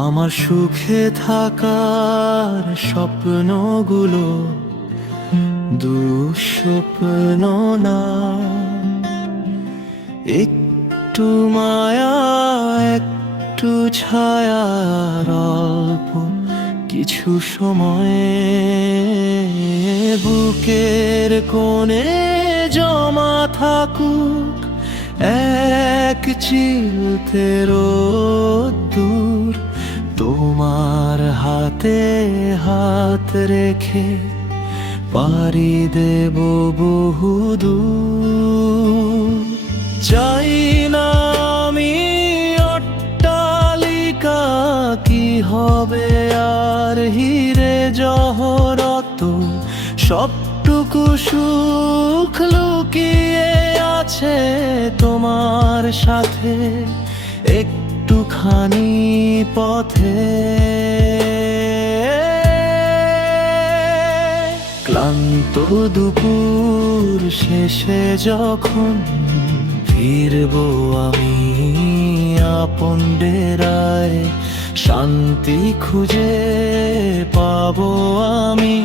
আমার সুখে থাকার স্বপ্নগুলো দুঃস্বপ্ন না, একটু মায়া একটু ছায়ার অল্প কিছু সময় বুকের কোণে জমা থাকুক এক চিলতে রোদ্দুর। তোমার হাতে হাত রেখে পাড়ি দেব বহুদূর। চাই না আমি অট্টালিকা, কি হবে আর হিরে জহরত, সবটুকু সুখ লুকিয়ে আছে তোমার সাথে একটুখানি পথে। ক্লান্ত দুপুর শেষে যখন ফিরবো আমি আপন ডেরায়, শান্তি খুঁজে পাবো আমি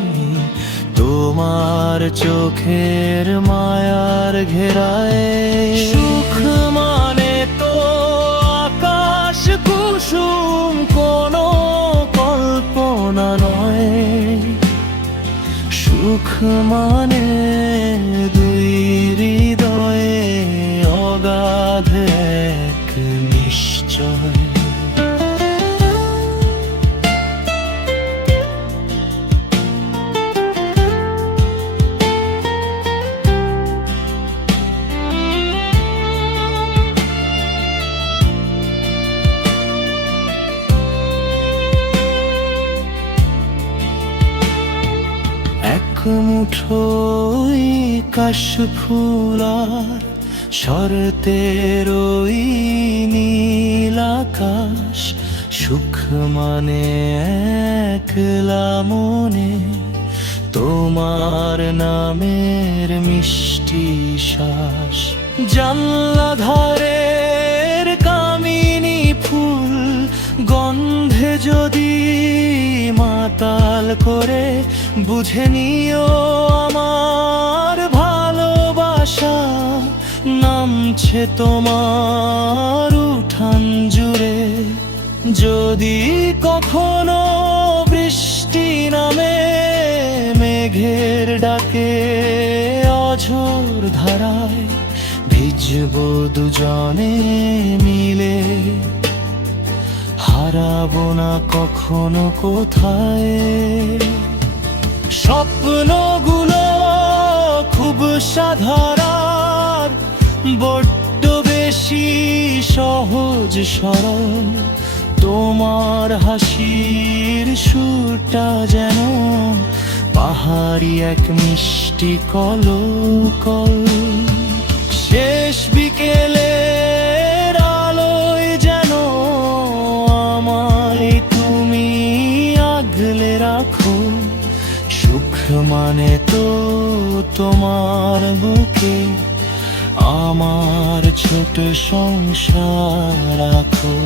তোমার চোখের মায়ার ঘেরায়। সুখ মানে তো আকাশ কুসুম, কোনো কল্পনা নয়। সুখ মানে দুই হৃদয়ে অগাধ এক নিশ্চয়। মুঠোই কাশফুল আর শরতের ওই নীল আকাশ। সুখ মানে একলা মনে তোমার নামের মিষ্টি শ্বাস। জানলা ধারের কামিনী ফুল গন্ধে যদি মাতাল করে, বুঝে নিও আমার ভালোবাসা নামছে তোমার উঠান জুড়ে। যদি কখনো বৃষ্টি নামে মেঘের ডাকে অঝোর ধারায়, ভিজবো দুজনে মিলে, হারাবো না কখনো কোথায়। স্বপ্নগুলো খুব সাধারণ, বড্ড বেশি সহজ সরল। তোমার হাসির সুরটা যেন পাহাড়ি এক মিষ্টি কলকল। শেষ বিকেলের আলোয় যেন আমায় তুমি আগলে রাখো। সুখ মানে তো তোমার বুকে আমার ছোট সংসার রাখো।